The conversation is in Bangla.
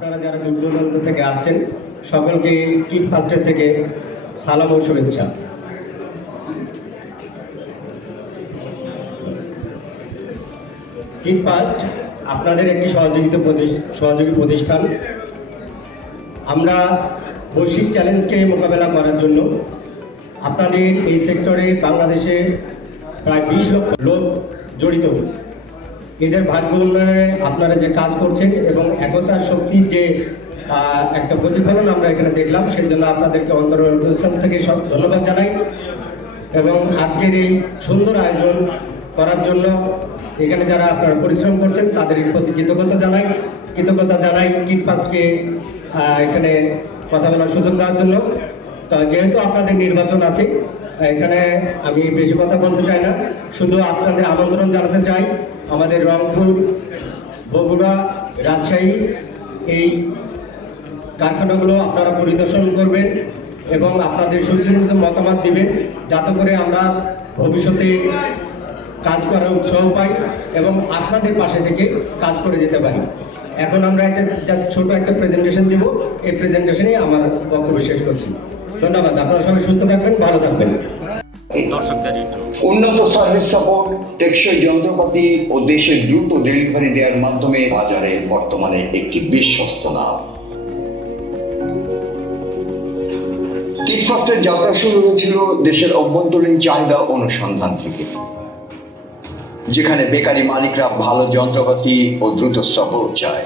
আপনারা যারা দূর দূরান্ত থেকে আসছেন, সকলকে কিট ফাস্টের থেকে সালাম ও শুভেচ্ছা। কিট ফাস্ট আপনাদের একটি সহযোগিতা সহযোগী প্রতিষ্ঠান। আমরা বৈশ্বিক চ্যালেঞ্জকে মোকাবেলা করার জন্য আপনাদের এই সেক্টরে বাংলাদেশে প্রায় বিশ লক্ষ লোক জড়িত এদের ভাগ্য উন্নয়নে আপনারা যে কাজ করছেন এবং একতার শক্তির যে একটা প্রতিফলন আমরা এখানে দেখলাম সেই জন্য আপনাদেরকে অন্তর থেকে সব ধন্যবাদ জানাই। এবং আজকের এই সুন্দর আয়োজন করার জন্য এখানে যারা আপনারা পরিশ্রম করছেন, তাদের প্রতি কৃতজ্ঞতা জানাই। কৃতজ্ঞতা জানাই কিট পাস্টকে এখানে কথা বলার সুযোগ দেওয়ার জন্য। তো যেহেতু আপনাদের নির্বাচন আছে এখানে আমি বেশি কথা বলতে চাই না। শুধু আপনাদের আমন্ত্রণ জানাতে চাই, আমাদের রংপুর বগুড়া রাজশাহী এই কারখানাগুলো আপনারা পরিদর্শন করবেন এবং আপনাদের সুচিন্তিত মতামত দিবেন, যাতে করে আমরা ভবিষ্যতে কাজ করার উৎসাহ পাই এবং আপনাদের পাশে থেকে কাজ করে যেতে পারি। এখন আমরা একটা জাস্ট ছোট একটা প্রেজেন্টেশন দেব। এই প্রেজেন্টেশনে আমার বক্তব্য শেষ করছি। ধন্যবাদ আপনারা সবাই সুস্থ থাকবেন ভালো থাকবেন। উন্নত সার্ভিস সাপোর্ট টেকসই যন্ত্রপাতি ও দেশে দ্রুত ডেলিভারি দেওয়ার মাধ্যমে বাজারে বর্তমানে একটি বিশ্বস্ত নাম। কিটফাস্টের যাত্রা শুরু হয়েছিল দেশের অভ্যন্তরীণ চাহিদা অনুসন্ধান থেকে। যেখানে বেকারি মালিকরা ভালো যন্ত্রপাতি ও দ্রুত সাপোর্ট চায়।